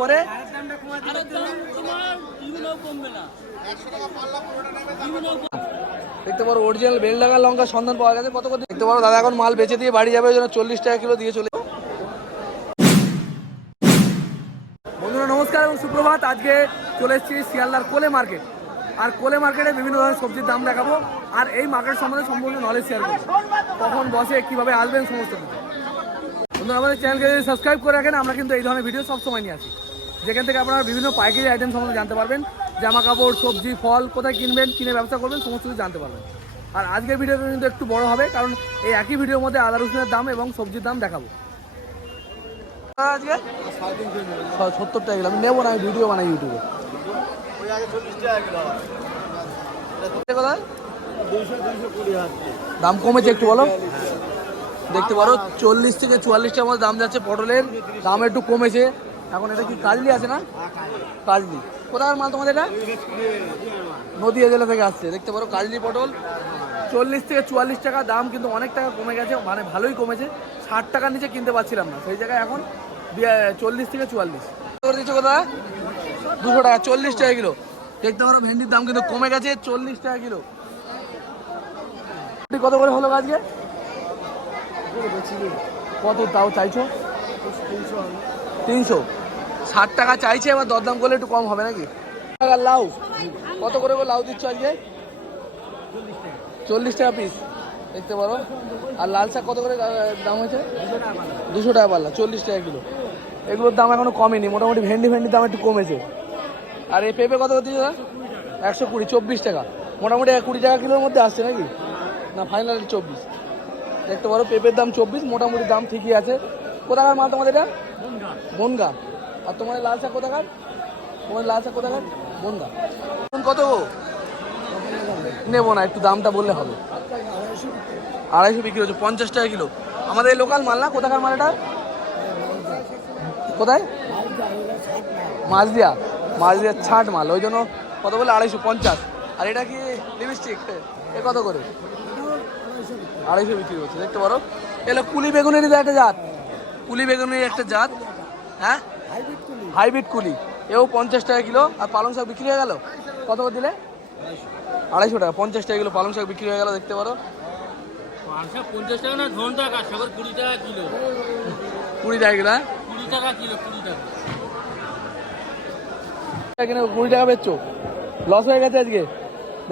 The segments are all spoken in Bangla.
পরে দেখতে পারো অরিজিনাল বেল লাগা লঙ্কা সন্ধান পাওয়া গেছে। কত কত দেখতে পারো দাদা এখন মাল বেচে দিয়ে বাড়ি যাবে ওই জন্য চল্লিশ টাকা কিলো দিয়ে চলে বন্ধুরা নমস্কার এবং সুপ্রভাত। আজকে চলে এসেছি শিয়ালদার কোলে মার্কেট। আর কোলে মার্কেটে বিভিন্ন ধরনের সবজির দাম দেখাবো। আর এই মার্কেট সম্বন্ধে সম্পূর্ণ নলেজ শেয়ার করব। কখন বসে কীভাবে আসবেন সমস্ত কিছু। বন্ধুরা আমাদের চ্যানেলকে যদি সাবস্ক্রাইব করে রাখেন আমরা কিন্তু এই ধরনের ভিডিও সবসময় নিয়ে আসি। যেখান থেকে আপনারা বিভিন্ন পাইকারি আইটেম সম্বন্ধে জানতে পারবেন। জামা কাপড় সবজি ফল কোথায় কিনবেন কিনে ব্যবসা করবেন সমস্ত কিছু জানতে পারবেন। আর আজকের ভিডিওটা কিন্তু একটু বড় হবে কারণ এই একই ভিডিওর মধ্যে আদা রসুনের দাম এবং সবজির দাম দেখাবো। আজকে? সত্তর টাকা কিলো। আমি নেব না আমি ভিডিও বানাই ইউটিউবে দাম কমেছে একটু বলো। দেখতে পারো চল্লিশ থেকে চুয়াল্লিশটার মধ্যে দাম যাচ্ছে পটলের। দাম একটু কমেছে। এখন এটা কি কাজলি আছে না? কাজলি। কোথাকার মাল তোমাদের এটা? নদীয়া জেলা থেকে আসছে। দেখতে পারো কাজলি পটল। চল্লিশ থেকে চুয়াল্লিশ টাকা দাম কিন্তু অনেক টাকা কমে গেছে মানে ভালোই কমেছে। ষাট টাকার নিচে কিনতে পারছিলাম না। সেই জায়গায় এখন চল্লিশ থেকে চুয়াল্লিশ। করে দিচ্ছ কোথা দুশো টাকা, চল্লিশ টাকা কিলো। দেখতে পারো ভেন্ডির দাম কিন্তু কমে গেছে, চল্লিশ টাকা কিলো। কত করে হলো আজকে? কত তাও চাইছো? তিনশো তিনশো। ষাট টাকা চাইছে, এবার দরদাম করলে একটু কম হবে নাকি? লাউ, কত করে লাউ দিচ্ছ আজকে? চল্লিশ টাকা পিস দেখতে পারো। আর লাল শাক কত করে দাম হয়েছে? দুশো টাকা পাল্লা, চল্লিশ টাকা কিলো। এগুলোর দাম এখনও কমেনি, মোটামুটি ভেন্ডি ভেন্ডির দাম একটু কমেছে। আর এই পেঁপে কত করে দিচ্ছে একশো কুড়ি, চব্বিশ টাকা। মোটামুটি কুড়ি টাকা কিলোর মধ্যে আসছে নাকি? না ফাইনাল চব্বিশ। দেখতে পারো, পেঁপের দাম চব্বিশ, মোটামুটি দাম ঠিকই আছে। কোথাকার মাল তোমাদের এটা? বনগা। আর তোমার লাল শাক কোথাকার? তোমার লাল শাক কোথাকার? এখন কত গো? নেব না একটু দামটা বললে হবে। আড়াইশো বিক্রি হচ্ছে পঞ্চাশ টাকা কিলো। আমাদের লোকাল মাল না? কোথাকার মাল এটা? কোথায়? মাঝদিয়া মাঝদিয়ার ছাট মাল ওই জন্য কত বলে আড়াইশো পঞ্চাশ। আর এটা কি লিপস্টিক এ কত করে? আড়াইশো বিক্রি হচ্ছে দেখতে পারো। এলো কুলি বেগুনেরই তো একটা জাত। কুলি বেগুনের একটা জাত হ্যাঁ? হাইব্রিড কুলি। এও পঞ্চাশ টাকা কিলো আর পালং শাক বিক্রি হয়ে গেল? কত করে দিলে? আড়াইশো টাকা পঞ্চাশ টাকা কিলো পালং শাক বিক্রি হয়ে গেল দেখতে পারো। পঞ্চাশ টাকা না ধন টাকা সবার কুড়ি টাকা কিলো। কুড়ি টাকা কিলো হ্যাঁ? কুড়ি টাকা কিলো কুড়ি টাকা। এখানে কুড়ি টাকা বেচছো। লস হয়ে গেছে আজকে।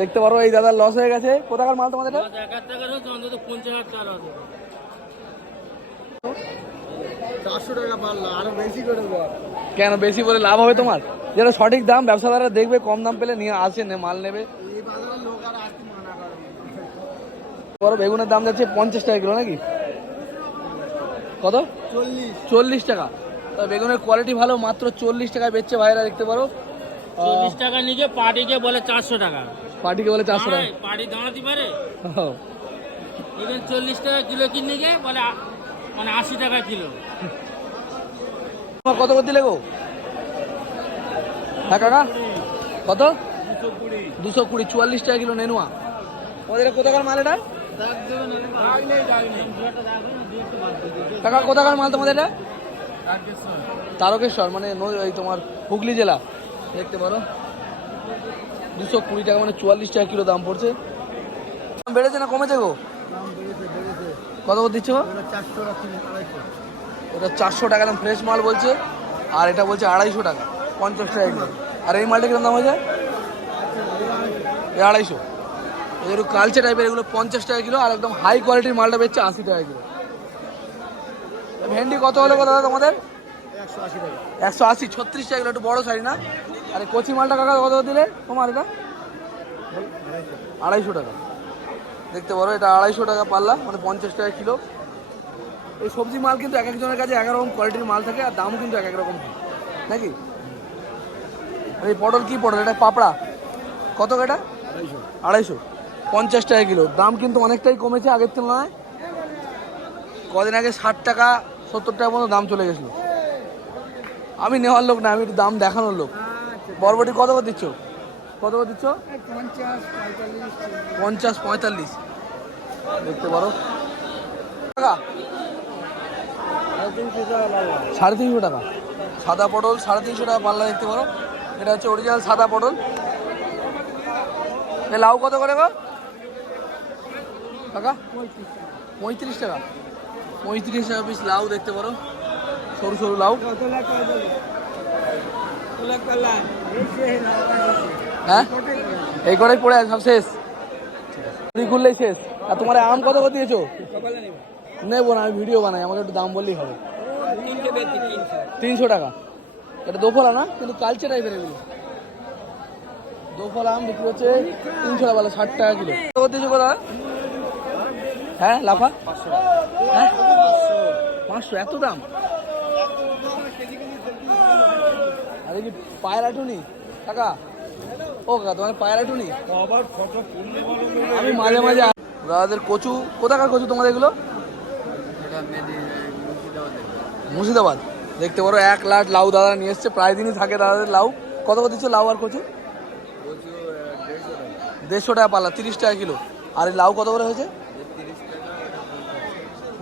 দেখতে পারো এই দাদার লস হয়ে গেছে। কোথাকার মাল তোমাদের চারশো টাকা পারলা আরও বেশি করে বল। কেন বেশি বলে লাভ হবে তোমার? যেটা সঠিক দাম ব্যবসাদাররা দেখবে কম দাম পেলে নিয়ে আসে নে মাল নেবে। এই বাজারের লোক আর আসতে মানা করে? বড় বেগুনের দাম যাচ্ছে পঞ্চাশ টাকা কিলো নাকি? কত? চল্লিশ। চল্লিশ টাকা। তা বেগুনের কোয়ালিটি ভালো মাত্র চল্লিশ টাকায় বেচছে ভাইরা দেখতে পারো। চল্লিশ টাকা নিচে পার্টিকে বলে চারশো টাকা। পার্টিকে বলে চারশো টাকা। পার্টি দাঁড়াতে পারে? চল্লিশ টাকা কিলো কিনে গিয়ে বলে মানে আশি টাকা কিলো। কত করে দিলে গো? হ্যাঁ কাকা? কত? দুশো কুড়ি, চুয়াল্লিশ টাকা কিলো নেনুয়া। এটা কোথাকার মাল এটা? কাকা, কোথাকার মাল তোমাদের এটা? তারকেশ্বর মানে এই তোমার হুগলি জেলা। দেখতে পারো। দুশো কুড়ি টাকা মানে চুয়াল্লিশ টাকা কিলো দাম পড়ছে। বেড়েছে না কমেছে গো? কত করে দিচ্ছ ওটা চারশো টাকা দাম ফ্রেশ মাল বলছে, আর এটা বলছে আড়াইশো টাকা, পঞ্চাশ টাকা কিলো। আর এই মালটা কীরকম দাম হয়েছে? আড়াইশো। এই একটু কালচে টাইপের এগুলো পঞ্চাশ টাকা কিলো, আর একদম হাই কোয়ালিটির মালটা বেচছে আশি টাকা কিলো। ভেন্ডি কত হলো দাদা তোমাদের? একশো আশি ছত্রিশ টাকা কিলো, একটু বড় সাইজ না? আর কচি মালটা কাকা কত দিলে তোমার এটা? আড়াইশো টাকা। দেখতে পারো, এটা আড়াইশো টাকা পাল্লা মানে পঞ্চাশ টাকা কিলো। এই সবজি মাল কিন্তু এক একজনের কাছে এক রকম কোয়ালিটির মাল থাকে আর দামও কিন্তু এক এক রকম। নাকি? এই পটল কি পটল? এটা পাপড়া। কত এটা? আড়াইশো। পঞ্চাশ টাকা কিলো। দাম কিন্তু অনেকটাই কমেছে আগের তুলনায়। কদিন আগে ষাট টাকা, সত্তর টাকা পর্যন্ত দাম চলে গেছিল। আমি নেওয়ার লোক না, আমি একটু দাম দেখানোর লোক। বরবটি কত করে দিচ্ছ? কত করে দিচ্ছ? পঞ্চাশ পঁয়তাল্লিশ। দেখতে পারো। টাকা। সাড়ে তিনশো টাকা সাদা পটল সাড়ে তিনশো টাকা পাল্লা দেখতে পারো। এটা হচ্ছে অরিজিনাল সাদা পটল। লাউ কত করে গো? টাকা পঁয়ত্রিশ টাকা। পঁয়ত্রিশ টাকা পিস লাউ দেখতে পারো। সরু সরু লাউ। হ্যাঁ? এই করেই পড়ে সব শেষ। খুললেই শেষ। আর তোমার আম কত করে দিয়েছ? নেব না, আমি ভিডিও বানাই, আমাকে একটু দাম বললেই হবে। তিনশো টাকা। এটা দোফলা না, কিন্তু কালচে টাইপের এগুলো। দোফলা আম বিক্রি হচ্ছে তিনশো টাকা ষাট টাকা কিলো। কোথা হ্যাঁ লাফা? হ্যাঁ? পাঁচশো, এত দাম? আরে কি পায়রা টুনি কাকা? ও কাকা, তোমার পায়রা টুনি আমি মাঝে মাঝে দাদাদের কচু, কোথাকার কচু তোমাদের এগুলো? মুর্শিদাবাদ। দেখতে পারো, এক লাখ লাউ দাদা নিয়ে এসছে, প্রায় দিনই থাকে দাদাদের লাউ। কত কত দিচ্ছে লাউ আর কচু? দেড়শো টাকা পাল্লা তিরিশ টাকা কিলো। আর এই লাউ কত করে হয়েছে?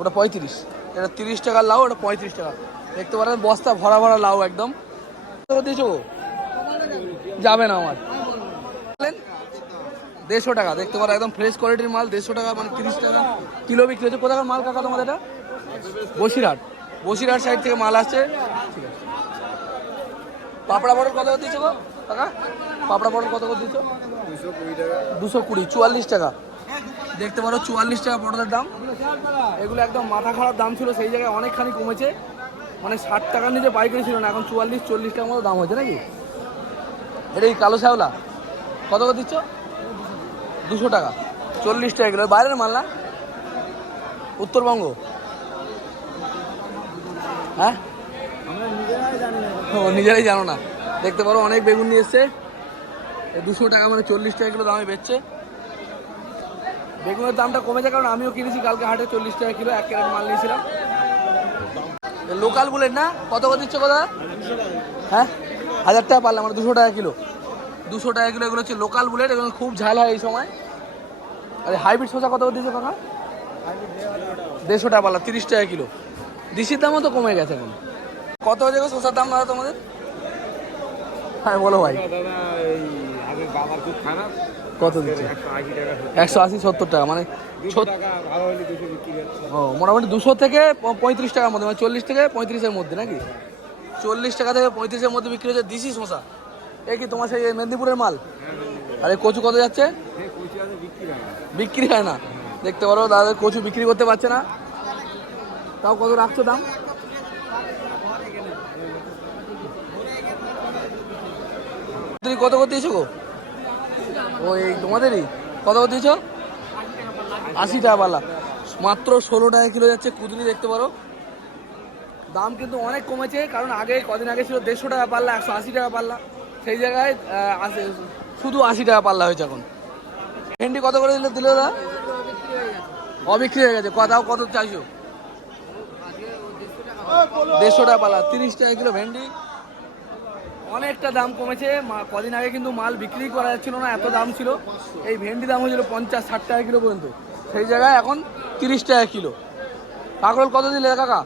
ওটা পঁয়ত্রিশ। এটা তিরিশ টাকার লাউ, ওটা পঁয়ত্রিশ টাকা। দেখতে পারেন, বস্তা ভরা ভরা লাউ একদম। দিয়েছ? যাবে না আমার। দেড়শো টাকা, দেখতে পারো, একদম ফ্রেশ কোয়ালিটির মাল, দেড়শো টাকা মানে তিরিশ টাকা। কিলো বিক্রি হচ্ছে কোথাকার মাল কাকা তোমাদের এটা? বসিরহাট। বসিরহাট সাইড থেকে মাল আসছে। পাপড়া পটল কত করে দিচ্ছ গো টাকা পাপড়া পটল কত করে দিচ্ছ দুশো কুড়ি, চুয়াল্লিশ টাকা। দেখতে পারো, চুয়াল্লিশ টাকা পটলের দাম। এগুলো একদম মাথা খারাপ দাম ছিল, সেই জায়গায় অনেকখানি কমেছে। মানে ষাট টাকার নিচে পাইকারি ছিল না, এখন চুয়াল্লিশ, চল্লিশ টাকার মতো দাম হয়েছে নাকি? এটা এই কালো শ্যাওলা? কত করে দিচ্ছ? দুশো টাকা। চল্লিশ টাকা কিলো। বাইরের মাল না? উত্তরবঙ্গ? হ্যাঁ? নিজেরাই জানো না। দেখতে পারো, অনেক বেগুন নিয়ে এসছে। দুশো টাকা মানে চল্লিশ টাকা কিলো দামে বেচছে। বেগুনের দামটা কমেছে কারণ আমিও কিনেছি, কালকে হাটে চল্লিশ টাকা কিলো, এক ক্যারেট মাল নিয়েছিলাম। লোকাল বুলেট না? কত করে দিচ্ছ কথা হ্যাঁ? হাজার টাকা পারলাম মানে দুশো টাকা কিলো। দুশো টাকা কিলো, এগুলো হচ্ছে লোকাল বুলেট এগুলো খুব ঝাল হয় এই সময়। আরে হাইব্রিড শসা কত দিচ্ছ কাকা? দেড়শো টাকা পারলাম, তিরিশ টাকা কিলো। দিশির দামও তো কমে গেছে এখন। কত হয়েছে গো শসার দাম দাদা তোমাদের? হ্যাঁ বলো ভাই। কত দিচ্ছে? একশো আশি সত্তর টাকা মানে ও মোটামুটি দুশো থেকে পঁয়ত্রিশ টাকার মধ্যে মানে চল্লিশ থেকে পঁয়ত্রিশের মধ্যে নাকি? চল্লিশ টাকা থেকে পঁয়ত্রিশের মধ্যে বিক্রি হচ্ছে দিশি শশা এ কি তোমার সেই মেদিনীপুরের মাল? আরে কচু কত যাচ্ছে? হয় বিক্রি হয় না। দেখতে পারো দাদা কচু বিক্রি করতে পারছে না। তাও কত রাখছো দাম? তুমি কত করে দিয়েছ গো? ও এই তোমাদেরই? কত করে দিয়েছ? আশি টাকা পাল্লা। মাত্র ষোলো টাকা কিলো যাচ্ছে কুদরি দেখতে পারো। দাম কিন্তু অনেক কমেছে, কারণ আগে, কদিন আগে ছিল দেড়শো টাকা পাল্লা, একশো আশি টাকা পাল্লা। সেই জায়গায় শুধু আশি টাকা পাল্লা হয়েছে এখন। ভেন্ডি কত করে দিলে দিলে দাদা? অবিক্রি হয়ে গেছে। কথাও কত চাইছো? দেড়শো টাকা পালা তিরিশ টাকা কিলো ভেন্ডি। অনেকটা দাম কমেছে। কদিন আগে কিন্তু মাল বিক্রি করা যাচ্ছিল না এত দাম ছিল। এই ভেন্ডি দাম হয়েছিল পঞ্চাশ ষাট টাকা কিলো পর্যন্ত। সেই জায়গায় এখন তিরিশ টাকা কিলো। কাঁকরোল কত দিলে কাকা?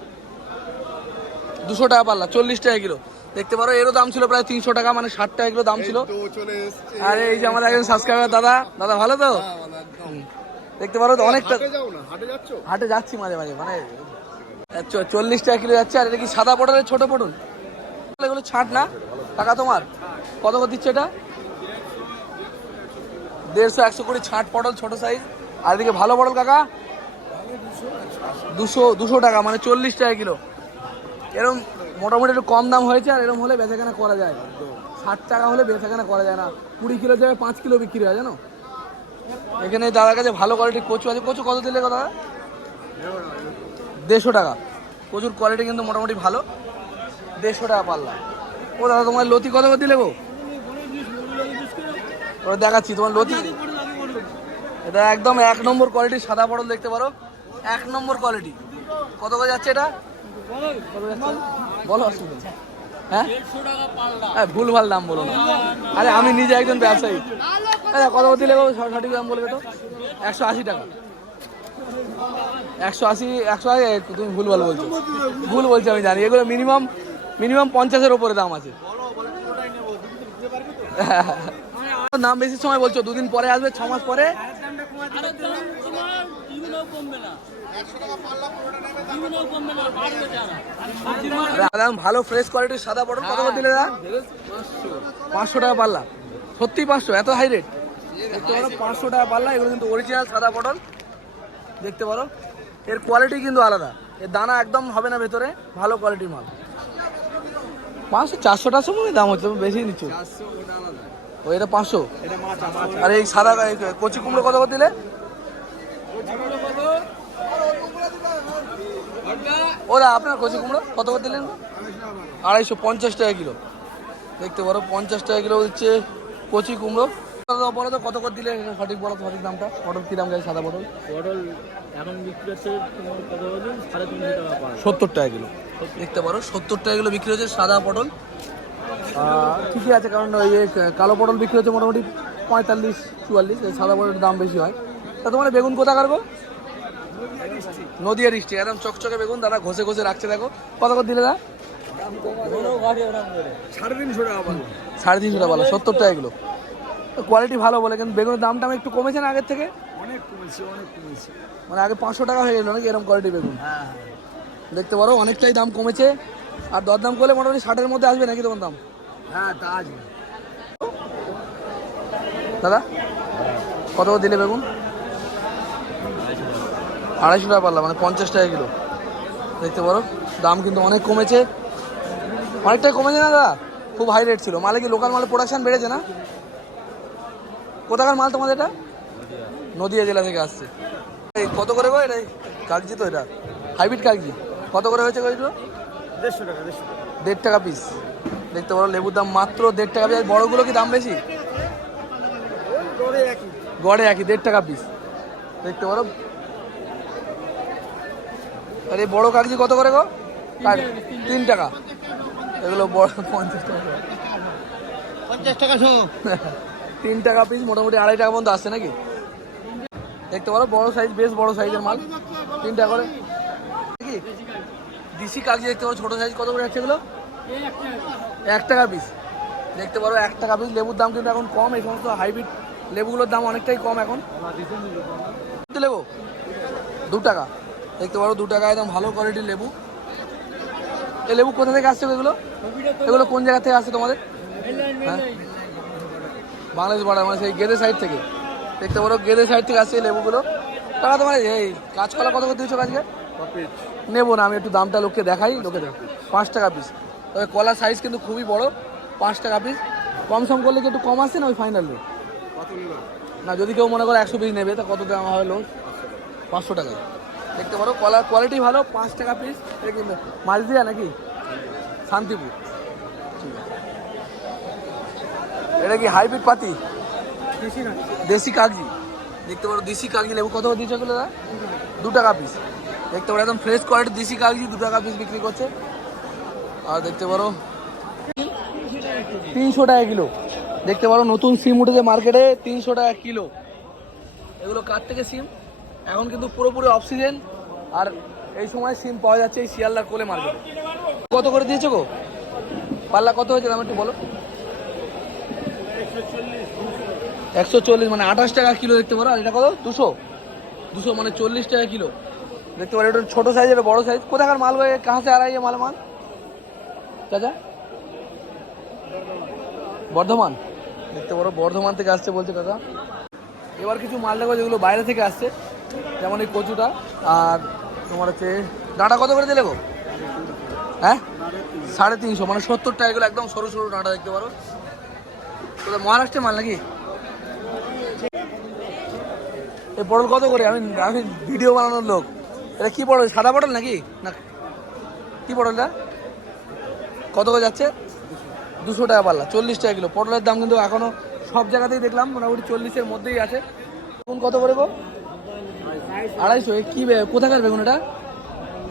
দুশো টাকা পাল্লা চল্লিশ টাকা কিলো। দেখতে পারো এরও দাম ছিল প্রায় তিনশো টাকা মানে ষাট টাকা কিলো দাম ছিল। আর এই যে আমার একজন সাবস্ক্রাইবার দাদা। দাদা ভালো তো? দেখতে পারো তো অনেকটা হাটে যাচ্ছি মাঝে মাঝে মানে চল্লিশ টাকা কিলো যাচ্ছে, আর এটা কি সাদা পটলের ছোট পটল? এগুলো ছাট না, টাকা তোমার। কত করে দিচ্ছে এটা? দেড়শো, একশো করে ছাট পটল, ছোট সাইজ আর এদিকে ভালো পটল, কাকা? দুশো দুশো টাকা মানে চল্লিশ টাকা কিলো। এরকম মোটামুটি একটু কম দাম হয়েছে, আর এরকম হলে বেচাকেনা করা যায়। ষাট টাকা হলে বেচাকেনা করা যায় না। কুড়ি কিলো জায়গায় পাঁচ কিলো বিক্রি হয়, জানো? এখানে দাদার কাছে ভালো কোয়ালিটির কচু আছে। কচু কত দিলে কথা দেড়শো টাকা। প্রচুর কোয়ালিটি কিন্তু মোটামুটি ভালো। দেড়শো টাকা পাল্লা। ও দাদা, তোমার লতি কত করে দিলে গো? ওটা দেখাচ্ছি, তোমার লতি। এটা একদম এক নম্বর কোয়ালিটির সাদা পটল দেখতে পারো। এক নম্বর কোয়ালিটি কত করে যাচ্ছে এটা? বলো হ্যাঁ? হ্যাঁ ভুল ভালো দাম বলো না। আরে, আমি নিজে একজন ব্যবসায়ী। আচ্ছা কত দিলে সঠিক দাম বলবে তো? একশো আশি টাকা। একশো আশি একশো আশি তুমি ভুল ভালো বলছো। ভুল বলছো, আমি জানি। এগুলো মিনিমাম মিনিমাম পঞ্চাশের ওপরে দাম আছে। নাম বেশি সময় বলছো, দুদিন পরে আসবে, ছ মাস পরে? ভালো ফ্রেশ কোয়ালিটির সাদা পটল কত দিলে দাদা? পাঁচশো টাকা পাল্লা। সত্যি পাঁচশো, এত হাই রেট দেখতে পারো পাঁচশো টাকা পাল্লা, এগুলো কিন্তু অরিজিনাল সাদা পটল। দেখতে পারো। এর কোয়ালিটি কিন্তু আলাদা। এর দানা একদম হবে না ভেতরে ভালো কোয়ালিটির মাল। পাঁচশো চারশো টাকার সময় দাম হচ্ছে বেশি নিচ্ছ। ও এটা পাঁচশো? আর এই সাদা কচি কুমড়ো কত দিলে? ওরা আপনার কচি কুমড়ো কত করে দিলেন? আড়াইশো পঞ্চাশ টাকা কিলো। দেখতে পারো পঞ্চাশ টাকা কিলো হচ্ছে কচি কুমড়ো। বলো তো কত করে দিলে সঠিক বলো তো সঠিক দামটা? পটল কী দাম গেছে সাদা পটল? পটল এখন বিক্রি হচ্ছে তোমার কত সাড়ে তিনশো টাকা সত্তর টাকা কিলো। দেখতে পারো সত্তর টাকা কিলো বিক্রি হচ্ছে সাদা পটল। ঠিকই আছে কারণ ওই কালো পটল বিক্রি হচ্ছে মোটামুটি পঁয়তাল্লিশ চুয়াল্লিশ সাদা পটলের দাম বেশি হয়। তা তোমার বেগুন কোথা গো? নদিয়া ডিস্ট্রিক্ট একদম চকচকে বেগুন দাদা ঘষে ঘষে রাখছে দেখো। কত করে দিলে দা সাড়ে তিনশো টাকা পাবো সাড়ে তিনশো টাকা ভালো সত্তর টাকা কিলো। কোয়ালিটি ভালো বলে কিন্তু বেগুনের দামটা একটু কমেছে না আগের থেকে? অনেক কমেছে অনেক কমেছে। মানে আগে পাঁচশো টাকা হয়ে গেল নাকি এরকম কোয়ালিটি বেগুন? হ্যাঁ দেখতে পারো অনেকটাই দাম কমেছে। আর দরদাম করলে মোটামুটি ষাটের মধ্যে আসবে নাকি তোমার দাম? হ্যাঁ তা আছে দাদা কত দিলে বেগুন? আড়াইশো টাকা পারলাম মানে পঞ্চাশ টাকা কিলো। দেখতে পারো দাম কিন্তু অনেক কমেছে। অনেকটাই কমেছে না দাদা? খুব হাই রেট ছিল। মালে কি লোকাল মালের প্রোডাকশন বেড়েছে না? কোথাকার মাল তোমাদের এটা? নদিয়া জেলা থেকে আসছে। এই কত করে গো এটা? কাগজি তো এটা। হাইব্রিড কাগজি। কত করে হয়েছে গো এগুলো? দেড়শো টাকা দেড়শো টাকা। দেড় টাকা পিস দেখতে পারো লেবুর দাম মাত্র দেড় টাকা পিস বড়গুলো কি দাম বেশি? গড়ে একই। দেড় টাকা পিস দেখতে পারো। আর বড় কাগজি কত করে গো? তিন টাকা এগুলো বড় পঞ্চাশ টাকা। পঞ্চাশ টাকা তিন টাকা পিস মোটামুটি আড়াই টাকা পর্যন্ত আসছে নাকি? দেখতে পারো, বড় সাইজ বেশ বড় সাইজের মাল। তিন টাকা করে। কি দিশি কাগজি দেখতে পারো, ছোটো সাইজ কত করে যাচ্ছে এগুলো? এক টাকা পিস দেখতে পারো, এক টাকা পিস লেবুর দাম কিন্তু এখন কম, এই সমস্ত হাইব্রিড লেবুগুলোর দাম অনেকটাই কম এখন। লেবু? দু টাকা। দেখতে পারো, দু টাকা একদম ভালো কোয়ালিটির লেবু। এই লেবু কোথা থেকে আসছে এগুলো? এগুলো কোন জায়গা থেকে আসছে তোমাদের? হ্যাঁ? বাংলাদেশ বর্ডার মানে সেই গেদে সাইড থেকে। দেখতে পারো গেদে সাইড থেকে আসছে এই লেবুগুলো। টাকা তোমার এই কাঁচকলা কত করে দিয়েছ আজকে? নেব না আমি একটু দামটা লোককে দেখাই লোকে দেখ। পাঁচ টাকা পিস তবে কলার সাইজ কিন্তু খুবই বড় পাঁচ টাকা পিস কম সম করলে কি একটু কম আসছে না ওই ফাইনাল রেট না যদি কেউ মনে করে একশো পিস নেবে তা কত দাম হলো পাঁচশো টাকা। দেখতে পারো কলার কোয়ালিটি ভালো পাঁচ টাকা পিস এটা কি মাঝদিয়া নাকি? শান্তিপুর ঠিক আছে। এটা কি হাইব্রিড পাতি? দেশি কাগজি। দেখতে পারো দেশি কাগজি লেবু। কত দিয়েছে এগুলো দাদা? দু টাকা পিস দেখতে পারো একদম ফ্রেশ কোয়ালিটি দেশি কাগজি দু টাকা পিস বিক্রি করছে। আর দেখতে পারো তিনশো টাকা কিলো। দেখতে পারো নতুন সিম উঠেছে মার্কেটে তিনশো টাকা কিলো। এগুলো কার থেকে সিম? এখন কিন্তু পুরোপুরি অক্সিজেন আর এই সময় সিম পাওয়া যাচ্ছে এই শিয়ালদার কোলে মার্কেটে কত করে দিয়েছ গো? পাল্লা কত হয়েছে দাম একটু বলো। একশো চল্লিশ মানে আঠাশ টাকা কিলো দেখতে পারো। আর এটা কত? দুশো। দুশো মানে চল্লিশ টাকা কিলো। দেখতে পারো, এটা ছোটো সাইজ এটা বড় সাইজ কোথাকার মাল ভাই? সে আর মাল মাল? চাচা? বর্ধমান। দেখতে পারো, বর্ধমান থেকে আসছে বলছে কাকা। এবার কিছু মাল দেখো যেগুলো বাইরে থেকে আসছে। যেমন এই কচুটা, আর তোমার হচ্ছে, ডাঁটা কত করে দিলে গো? হ্যাঁ? সাড়ে তিনশো মানে সত্তর টাকা এগুলো একদম সরু সরু ডাঁটা দেখতে পারো। মহারাষ্ট্রের মাল নাকি? এই পটল কত করে? আমি আমি ভিডিও বানানোর লোক। এটা কি পটল সাদা পটল নাকি? না, কি পটলটা কত করে যাচ্ছে? দুশো টাকা পাল্লা, চল্লিশ টাকা কিলো। পটলের দাম কিন্তু এখনও সব জায়গাতেই দেখলাম, মোটামুটি চল্লিশের মধ্যেই আছে। বেগুন কত করে গো? আড়াইশো। কি কোথাকার বেগুন এটা?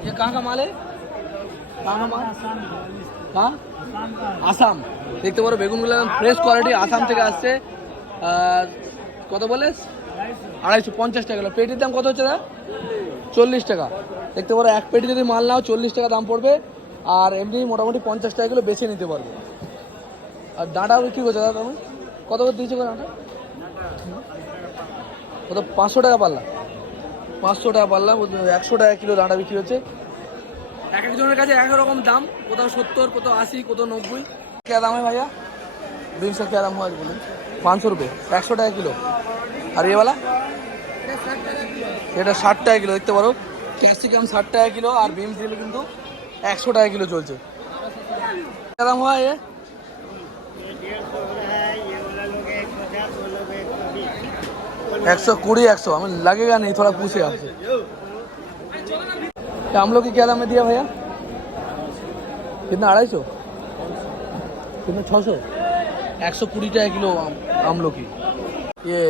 এ কাহা কা মালে কাহা মাল? হ্যাঁ? আসাম। দেখতে পারো বেগুনগুলো ফ্রেশ কোয়ালিটি আসাম থেকে আসছে। কত বলে? আড়াইশো, পঞ্চাশ টাকা পেটির দাম কত হচ্ছে দা চল্লিশ টাকা। দেখতে পারো, এক পেটি যদি মাল নাও, চল্লিশ টাকা দাম পড়বে। আর এমনি মোটামুটি পঞ্চাশ টাকা কিলো বেছে নিতে পারবে। আর ডাঁটাও বিক্রি করছে দাদা তুমি? কত করে দিয়েছ ডাঁটা? কত? পাঁচশো টাকা পাল্লা। পাঁচশো টাকা পাল্লা একশো টাকা কিলো ডাঁটা বিক্রি হচ্ছে। এক একজনের কাছে এক রকম দাম, কোথাও সত্তর, কোথাও আশি, কোথাও নব্বই। কে দাম হয় ভাইয়া? बीस হয় বলুন। পাঁচশো हुआ একশো টাকা কিলো। আর এ এটা ষাট টাকা কিলো, দেখতে পারো। ক্যাপসিকাম ষাট টাকা কিলো আর বিমস দিলে কিন্তু একশো টাকা কিলো চলছে। দাম হয় এ? একশো কুড়ি, একশো। আমি লাগেগা নেই, থোড়া পুষে আছে हम लोग की क्या दाम में दिया भैया कितना अढ़ाई सौ कितना छः सौ एक सौ कुड़ी टाका किलो आम आम लोग की ये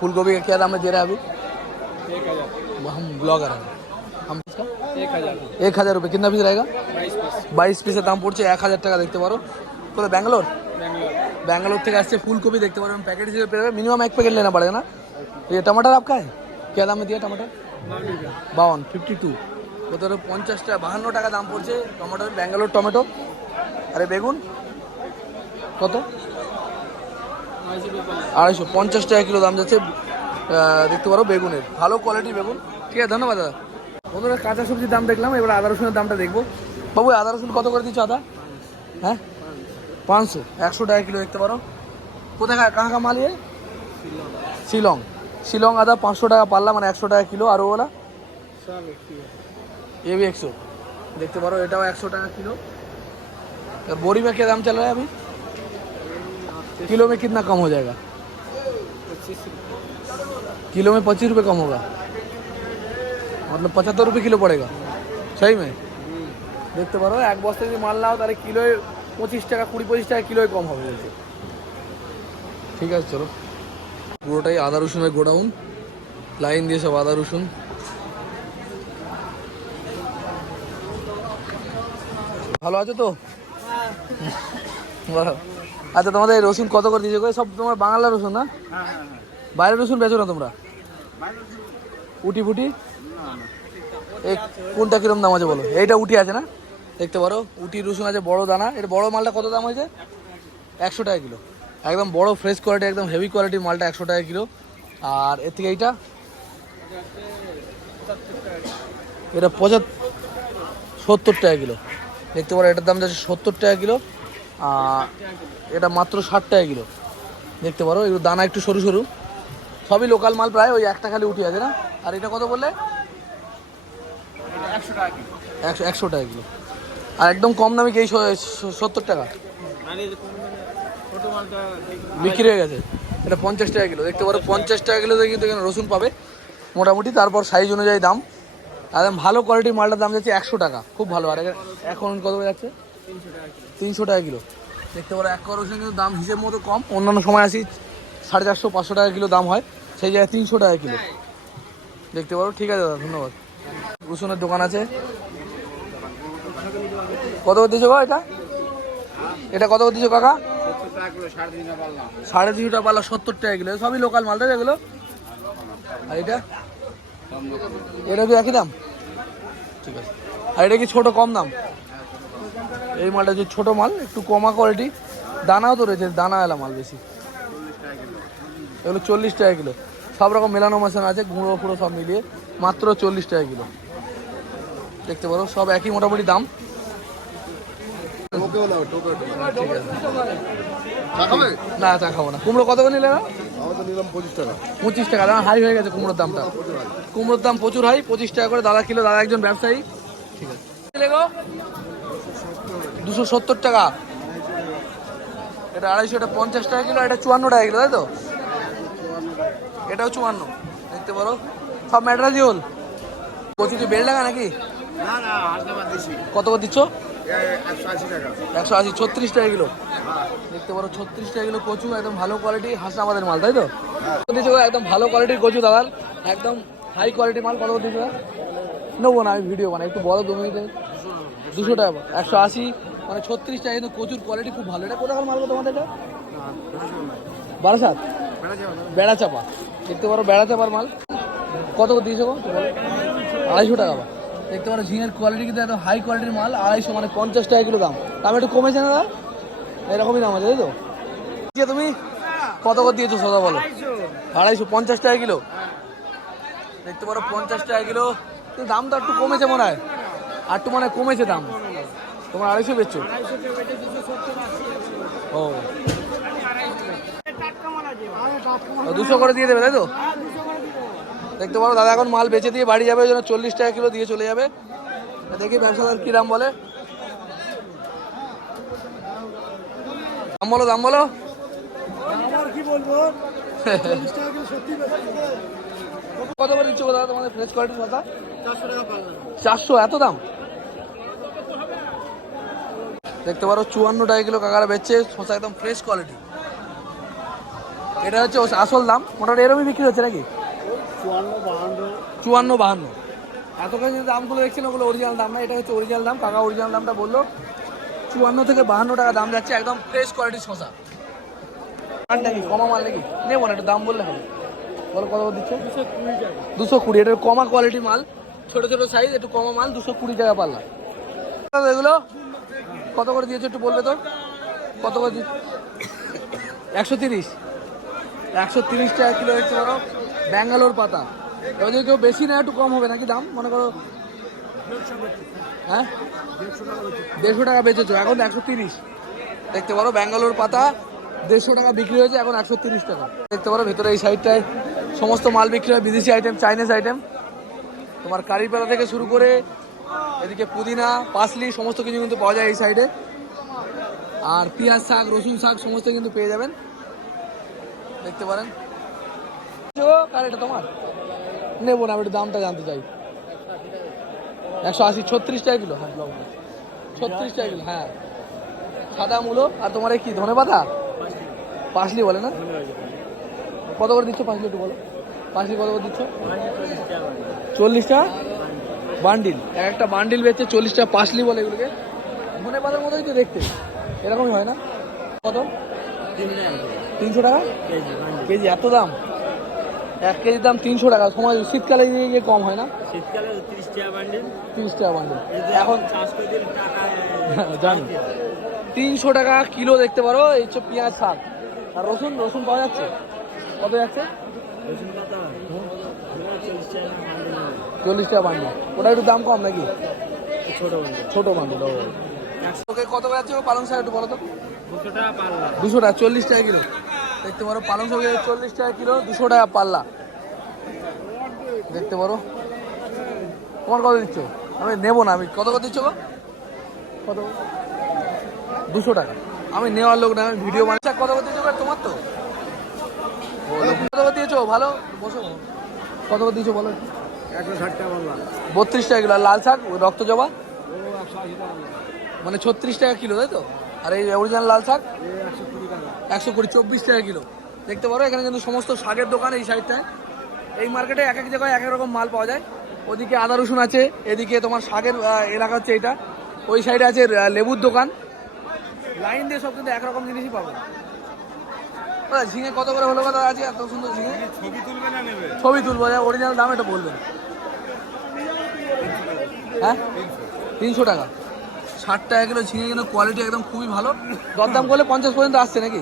फूल गोभी का क्या दाम में दे रहा है अभी एक हजार हम ब्लॉगर हैं हम इसका एक हजार एक हज़ार रुपये कितना पीस रहेगा बाईस पीस বাইশ পিসের দাম পড়ছে এক হাজার টাকা দেখতে পারো কোথায় ব্যাঙ্গালোর बेंगलोर ব্যাঙ্গালোর থেকে আসছে ফুলকপি দেখতে পারো প্যাকেট হিসেবে পেয়ে যাবে मिनिमम एक पैकेट लेना पड़ेगा ना ये टमाटर आपका है क्या दाम में दिया टमाटर বাউন ফিফটি টু কোথাও পঞ্চাশ টাকা বাহান্ন টাকা দাম পড়ছে। Tomato, Bangalore tomato. আরে বেগুন? কত? আড়াইশো, পঞ্চাশ টাকা কিলো দাম যাচ্ছে। দেখতে পারো বেগুনের। ভালো কোয়ালিটির বেগুন। ঠিক আছে, ধন্যবাদ দাদা। বন্ধুরা, কাঁচা সবজির দাম দেখলাম, এবার আদা রসুনের দামটা দেখব। বাবু, আদা রসুন কত করে দিচ্ছ আদা? হ্যাঁ? পাঁচশো, একশো টাকা কিলো দেখতে পারো। কোথায় কাঁকা মালিয়ে শিলং। শিলং আদা পাঁচশো টাকা পারলাম মানে একশো টাকা কিলো। আর ওলা ये भी एक सौ देखते पारो এটাও একশো টাকা किलो और बोरी में क्या दाम चल रहा है अभी किलो में कितना कम हो जाएगा पच्चीस किलो में पच्चीस रुपये कम होगा मतलब पचहत्तर रुपये किलो पड़ेगा सही में দেখতে পারো এক বস্তা যদি মাল নাও তাহলে কিলোয় পঁচিশ টাকা কুড়ি পঁচিশ টাকা কিলোয় কম হবে বলছে ঠিক আছে চলো পুরোটাই আদা রসুনের গোডাউন লাইন দিয়ে সব আদা রসুন ভালো আছো তো। আচ্ছা তোমাদের রসুন কত করে দিয়েছ? সব তোমার বাংলা রসুন না? বাইরের রসুন বেচো না তোমরা? উটি ফুটি? এই কোনটা কিরম দাম আছে বলো? এইটা উটি আছে না? দেখতে পারো, উটি রসুন আছে, বড় দানা। এটা বড় মালটা কত দাম হয়েছে? একশো টাকা কিলো। একদম বড় ফ্রেশ কোয়ালিটি একদম হেভি কোয়ালিটির মালটা একশো টাকা কিলো। আর এর থেকে এইটা? এটা পঁচাত্তর, সত্তর টাকা কিলো। দেখতে পারো এটার দাম যাচ্ছে সত্তর টাকা কিলো এটা মাত্র ষাট টাকা কিলো। দেখতে পারো, এগুলো দানা একটু সরু সরু। সবই লোকাল মাল প্রায়, ওই একটা খালি উঠে আছে না? আর এটা কত বললে? একশো টাকা কিলো একশো টাকা কিলো। আর একদম কম দামে কি সত্তর টাকা? বিক্রি হয়ে গেছে। এটা পঞ্চাশ টাকা কিলো। দেখতে পারো, পঞ্চাশ টাকা কিলোতে কিন্তু এখানে রসুন পাবে। মোটামুটি তারপর সাইজ অনুযায়ী দাম। একদম ভালো কোয়ালিটির মালটার দাম যাচ্ছে একশো টাকা। খুব ভালো। আর এখানে- কত যাচ্ছে? তিনশো টাকা কিলো। দেখতে পারো, এক রসুন কিন্তু দাম হিসেব মতো কম। অন্যান্য সময় আসি, সাড়ে চারশো, পাঁচশো টাকা কিলো দাম হয়। সেই জায়গায় তিনশো টাকা কিলো। দেখতে পারো, ঠিক আছে দাদা, ধন্যবাদ। রসুনের দোকান আছে। কত দিয়েছ গো এটা? এটা কত দিয়েছ কাকা? সাড়ে তিনশো টাকা পাল্লা। সত্তর টাকা কিলো। সবই লোকাল মালটা এগুলো? আর এটা? এটা কি একই দাম? ঠিক আছে। আর এটা কি ছোট কম দাম? এই মালটা যে ছোট মাল একটু কমা কোয়ালিটি দানাও তো রয়েছে দানা এলা মাল বেশি। এগুলো চল্লিশ টাকা কিলো। সব রকম মেলানো মেশানো আছে গুঁড়ো ফুড়ো সব মিলিয়ে মাত্র চল্লিশ টাকা কিলো। দেখতে পারো সব একই মোটামুটি দাম। না চা খাব না। কুমড়ো কত করে নিলে না পঁচিশ টাকা। দাম হাই হয়ে গেছে কুমড়োর দামটা। কুমড়োর দাম প্রচুর হাই পঁচিশ টাকা করে দাদা কিলো দাদা একজন ব্যবসায়ী। ঠিক আছে। দুশো সত্তর টাকা। এটা আড়াইশো এটা পঞ্চাশ টাকা কিলো এটা চুয়ান্ন টাকা কিলো তাই তো? এটাও চুয়ান্ন দেখতে পারো। সব ম্যাটরাজি হল। কচু কি বেল টাকা নাকি? না না হাসনাবাদ দিছি। কত করে দিচ্ছ? একশো আশি ছত্রিশ টাকা কিলো। দেখতে পারো, ছত্রিশ টাকা কিলো কচু, একদম ভালো কোয়ালিটি হাসা হাসনাবাদের মাল, তাই তো? একদম ভালো কোয়ালিটির কচু দাদার একদম হাই কোয়ালিটির মাল, কত দিচ্ছ নেব না, আমি ভিডিও বানাই, একটু বলো দু মিনিটে দুশো টাকা, একশো আশি মানে ছত্রিশ টাকা, কিন্তু কচুর কোয়ালিটি খুব ভালো। এটা কোথাকার মাল তোমাদের এটা? বারাসাত। বেড়া চাপা দেখতে পারো বেড়া চাপার মাল। কত দিয়েছ? আড়াইশো টাকা বা দেখতে পারো ঝিঙের কোয়ালিটি কিন্তু একদম হাই কোয়ালিটির মাল, আড়াইশো মানে পঞ্চাশ টাকা কিলো দাম। দাম একটু কমেছে না এরকমই দাম আছে, তাই তো? যে তুমি? কত করে দিয়েছ সদা বলো। আড়াইশো পঞ্চাশ টাকা কিলো। দেখতে পারো, পঞ্চাশ টাকা কিলো। দাম তো একটু কমেছে মনে হয়। আর একটু মনে কমেছে দাম। তোমার আড়াইশো বেচছো? ও দুশো করে দিয়ে দেবে, তাই তো? দেখতে পারো দাদা এখন মাল বেচে দিয়ে বাড়ি যাবে ওই জন্য চল্লিশ টাকা কিলো দিয়ে চলে যাবে। দেখি ব্যবসাদার কি দাম বলে। দাম বলো দাম বলো। কত করে দিচ্ছ দাদা তোমাদের ফ্রেশ কোয়ালিটির কথা চারশো এত দাম? দেখতে পারো চুয়ান্ন টাকা কিলো কাকারা বেচছে শসা একদম ফ্রেশ কোয়ালিটি এটা হচ্ছে আসল দাম মোটামুটি এরমই বিক্রি হচ্ছে নাকি? চুয়ান্ন বাহান্ন। এতখানি যে দামগুলো দেখছেন, ওগুলো অরিজিনাল দাম না এটা হচ্ছে অরিজিনাল দাম। কাকা অরিজিনাল দামটা বলল, চুয়ান্ন থেকে বাহান্ন টাকা দাম যাচ্ছে, একদম ফ্রেশ কোয়ালিটির আর নাকি কমা মাল নাকি? নেব না একটু দাম বললে হবে। বলো, কত দিচ্ছে? দুশো কুড়ি কমা মাল। ছোট ছোট সাইজ একটু কমা মাল, দুশো কুড়ি টাকা এগুলো কত করে একটু কত করে একশো তিরিশ। একশো তিরিশ টাকা কিলো পারো ব্যাঙ্গালোর পাতা। এবার যদি কেউ বেশি না একটু কম হবে, নাকি দাম? মনে করো হ্যাঁ? দেড়শো টাকা বেচেছো, এখন একশো তিরিশ। দেখতে পারো, ব্যাঙ্গালোর পাতা দেড়শো টাকা বিক্রি হয়েছে, এখন একশো তিরিশ টাকা। দেখতে পারো, ভেতরে এই সাইডটায় সমস্ত মাল বিক্রি হয়, বিদেশি আইটেম চাইনিজ আইটেম তোমার কারি পাতা থেকে শুরু করে এদিকে পুদিনা পাসলি সমস্ত কিছু কিন্তু পাওয়া যায় এই সাইডে। আর পেঁয়াজ শাক, রসুন শাক, সমস্ত কিন্তু পেয়ে যাবেন। দেখতে পারেন। এটা তোমার? নেব না, আমি একটু দামটা জানতে চাই। একশো আশি, ছত্রিশ টাকা কিলো হ্যাঁ ছত্রিশ টাকা কিলো হ্যাঁ। সাদা মূলো, আর তোমার কি, ধনে পাতা? পাসলি বলে না? কত করে দিচ্ছ পাসলি একটু বলো? পাসলি কত করে দিচ্ছ? চল্লিশ টাকা? বান্ডিল। এক একটা বান্ডিল বেচছে চল্লিশ টাকা পাসলি বলে এগুলোকে। ধনে পাতার মতোই তো দেখতে। এরকমই হয় না? কত? তিনশো টাকা? কেজি, এত দাম? এক কেজির দাম তিনশো টাকা। সময় শীতকালে গিয়ে কম হয় না? শীতকালে তিরিশ টাকা বান্ডিল তিরিশ টাকা বান্ডিল এখন টাকা জানি। তিনশো টাকা কিলো দেখতে পারো এই হচ্ছে পেঁয়াজ শাক। আর রসুন রসুন পাওয়া যাচ্ছে? কত যাচ্ছে? চল্লিশ টাকা বান্ডিল ওটা একটু দাম কম নাকি? ছোট বান্ডিল ছোট বান্ডিল ওকে কত যাচ্ছে পালং শাক একটু বলো তো? দুশো টাকা দুশো টাকা চল্লিশ টাকা কিলো। দেখতে পারো পালং শাক চল্লিশ টাকা কিলো দুশো টাকা পাল্লা। দেখতে পারো। তোমার কত দিচ্ছ? আমি নেব না আমি কত কত দিচ্ছ কত? দুশো টাকা। আমি নেওয়ার লোক না আমি ভিডিও বানাচ্ছি কত কত দিচ্ছ তোমার তো? কত কত দিয়েছ? ভালো? বসো। কত কত দিয়েছ বলো একশো ষাট টাকা পাল্লা। বত্রিশ টাকা কিলো। লাল শাক রক্ত জবা? মানে ছত্রিশ টাকা কিলো তাই তো? আর এই অরিজিনাল লাল শাক? একশো কুড়ি চব্বিশ টাকা কিলো। দেখতে পারো এখানে কিন্তু সমস্ত শাকের দোকান এই সাইডটায় এই মার্কেটে এক এক জায়গায় এক এক রকম মাল পাওয়া যায়। ওদিকে আদা রসুন আছে এদিকে তোমার শাকের এলাকা হচ্ছে এটা। ওই সাইডে আছে লেবুর দোকান। লাইন দিয়ে সব কিন্তু একরকম জিনিসই পাবে। ঝিঙে কত করে হলো কথা আছে এত সুন্দর ঝিঙে? ছবি তুলবে না নেবে? ছবি তুলবো অরিজিনাল দাম এটা বলবেন। হ্যাঁ? তিনশো টাকা। ষাট টাকা কিলো ঝিঙে কিন্তু কোয়ালিটি একদম খুবই ভালো। দরদাম করলে পঞ্চাশ পর্যন্ত আসছে নাকি?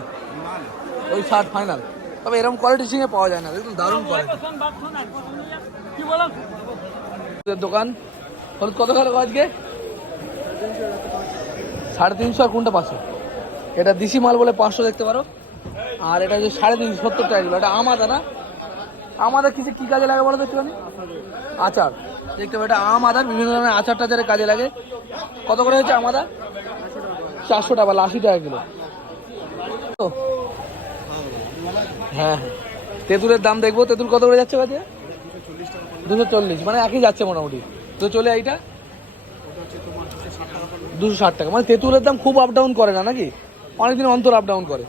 ওই শার্ট ফাইনাল তবে এরকম কোয়ালিটি ঝিঙে পাওয়া যায় না দেখুন দারুণ কোয়ালিটি দোকান হলুদ কত খালো আজকে? সাড়ে তিনশো আর কোনটা পাঁচশো? এটা দিশি মাল বলে পাঁচশো দেখতে পারো। আর এটা যে সাড়ে তিনশো সত্তর টাকা কিলো। এটা আমাদা না? আমাদের কিছু কী কাজে লাগে বলো তো একটুখানি? আচার। দেখতে পাবো এটা আম আদার বিভিন্ন ধরনের আচার টাচারে কাজে লাগে। কত করে হচ্ছে আমাদা চারশো টাকা বা আশি টাকা কিলো? হ্যাঁ হ্যাঁ। তেঁতুলের দাম দেখব। তেঁতুল কত করে যাচ্ছে কাজে দুশো চল্লিশ। মানে একই যাচ্ছে মোটামুটি। তো চলে এইটা? দুশো ষাট টাকা। মানে তেঁতুলের দাম খুব আপ ডাউন করে না নাকি? অনেকদিন অন্তর আপ ডাউন করে।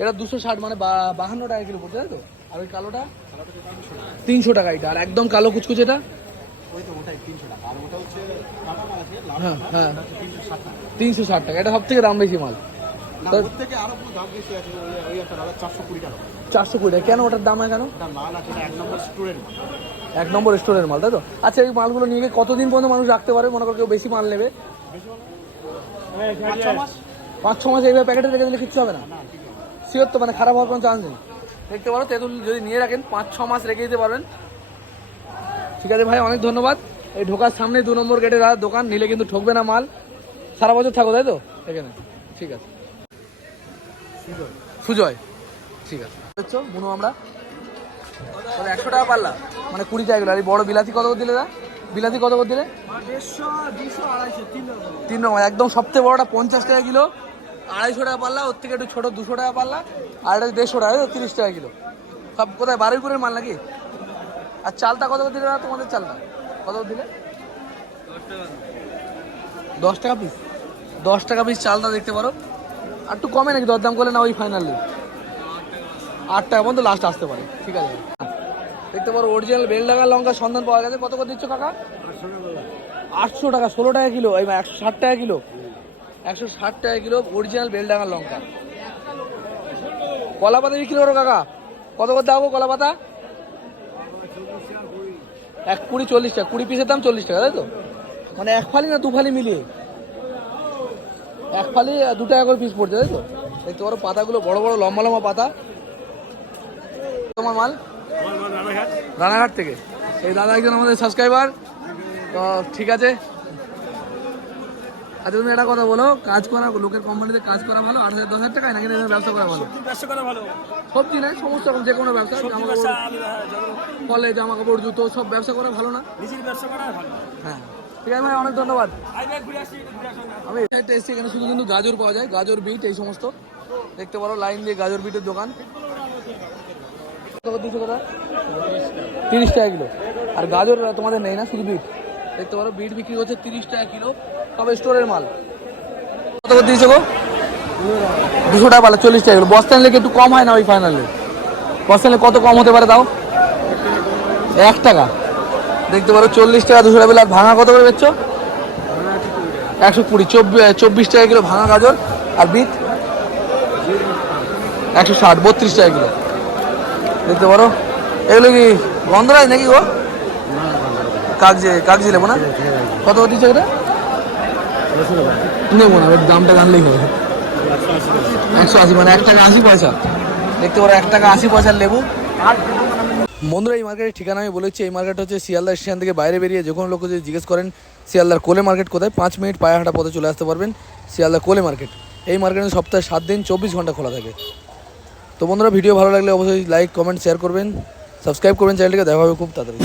এটা দুশো ষাট মানে বাহান্ন টাকা কিলো পড়ছে, তাই তো? আর ওই কালোটা? তিনশো টাকা এটা আর একদম কালো কুচকুচেটা হ্যাঁ হ্যাঁ। তিনশো ষাট টাকা। এটা সব থেকে দাম বেশি মাল। চারশো কুড়ি টাকা। কেন ওটার দাম হয় কেন? এক নম্বর এক নম্বর স্টোরের মাল তাই তো? আচ্ছা এই মালগুলো নিয়ে কতদিন পর্যন্ত মানুষ রাখতে পারবে? মনে করো কেউ বেশি মাল নেবে। পাঁচ ছ মাস। এইভাবে প্যাকেটে রেখে দিলে কিচ্ছু হবে না? শিওর তো মানে খারাপ হওয়ার কোনো চান্স নেই। দেখতে পারো তেঁতুল যদি নিয়ে রাখেন পাঁচ ছ মাস রেখে দিতে পারবেন। ঠিক আছে ভাই অনেক ধন্যবাদ। এই ঢোকার সামনে দু নম্বর গেটে দোকান নিলে কিন্তু ঠকবে না মাল। সারা বছর থাকো তাই তো? এখানে। ঠিক আছে। সুজয়। ঠিক আছে। বুঝছ বুনো আমরা? তাহলে একশো টাকা পারলা মানে কুড়ি টাকা আর বড় বিলাতি কত দিলে দা বিলাতি কত করে দিলে? দেড়শো দুশো আড়াইশো তিন তিন রকম। একদম সবথেকে বড়টা পঞ্চাশ টাকা কিলো। আড়াইশো টাকা পাল্লা ওর থেকে একটু ছোটো দুশো টাকা পাল্লা আর এটা দেড়শো টাকা তিরিশ টাকা কিলো। সব কোথায়? বারুইপুরের মাল নাকি? আর চালটা কত করে দিলে দাদা তোমাদের চালটা? কত করে দিলে? দশ টাকা পিস দশ টাকা পিস চালটা দেখতে পারো। আর একটু কমে নাকি? দরদাম করলে না ওই ফাইনালি আট টাকা পর্যন্ত লাস্ট আসতে পারে। ঠিক আছে? দেখতে পারো অরিজিনাল বেলডাঙ্গার লঙ্কার সন্ধান পাওয়া গেছে। কত করে দিচ্ছ কাকা? আটশো টাকা। ষোলো টাকা কিলো। এই একশো ষাট টাকা কিলো। একশো ষাট টাকা কিলো অরিজিনাল বেলডাঙ্গার লঙ্কা। কলা পাতা বিক্রি করো কাকা। কত করে দাও কলা পাতা? এক কুড়ি চল্লিশ টাকা। কুড়ি পিসের দাম চল্লিশ টাকা, তাই তো? মানে এক ফালি না দু ফালি মিলিয়ে? এক ফালি দু টাকা করে পিস পড়ছে তাই তো? দেখতে পারো পাতাগুলো বড় বড় লম্বা লম্বা পাতা। তোমার মাল? রানাঘাট থেকে। এই দাদা একজন আমাদের সাবস্ক্রাইবার তো ঠিক আছে। আচ্ছা তুমি একটা কথা বলো কাজ করা লোকের কোম্পানিতে কাজ করা ভালো? আট হাজার দশ হাজার টাকা নাকি ব্যবসা করা ভালো? ব্যবসা করা ভালো। সবজি নাই সমস্ত রকম যে কোনো ব্যবসা ফলে জামা কাপড় জুতো সব ব্যবসা করা ভালো না? নিজের ব্যবসা করা ভালো। হ্যাঁ। ঠিক আছে ভাই, অনেক ধন্যবাদ। আমি একটা এসেছি এখানে শুধু কিন্তু গাজর পাওয়া যায়, গাজর বিট, এই সমস্ত। দেখতে পারো, লাইন দিয়ে গাজর বিটের দোকান। দিচ্ছ কথা তিরিশ টাকা কিলো। আর গাজর তোমাদের নেই না, শুধু বিট। দেখতে পারো, বিট বিক্রি করছে তিরিশ টাকা কিলো, সব স্টোরের মাল। কত করে দিয়েছ গো? দুশো টাকা পালা, চল্লিশ টাকা কিলো। বস্তা একটু কম হয় না ওই ফাইনালে বস্তা নিলে কত কম হতে পারে তাও? এক টাকা। দেখতে পারো চল্লিশ টাকা দুশো টাকা, আর ভাঙা কত করে বেচছো? একশো কুড়ি চব্বিশ টাকা কিলো ভাঙা গাজর, আর বিট? একশো ষাট, বত্রিশ টাকা কিলো। দেখতে পারো। এগুলো কি গন্ধরাজ নাকি গো? কাগজে, কাগজি নেব না? কত দিচ্ছে এটা? নেব না দামটা জানলেই হবে। একশো আশি মানে এক টাকা আশি পয়সা। দেখতে পারো, এক টাকা আশি পয়সার লেবু। বন্ধুরা, এই মার্কেটের ঠিকানা আমি বলেছি। এই মার্কেট হচ্ছে শিয়ালদা স্টেশন থেকে বাইরে বেরিয়ে যে কোনো লোক যদি জিজ্ঞেস করেন, শিয়ালদার কোলে মার্কেট কোথায়, পাঁচ মিনিট পায়ে হাঁটা পথে চলে আসতে পারবেন শিয়ালদা কোলে মার্কেট এই মার্কেটে সপ্তাহে সাত দিন, চব্বিশ ঘণ্টা খোলা থাকে। তো বন্ধুরা ভিডিও ভালো লাগলে অবশ্যই লাইক কমেন্ট শেয়ার করবেন। সাবস্ক্রাইব করবেন চ্যানেলটিকে, দেখা হবে খুব তাড়াতাড়ি।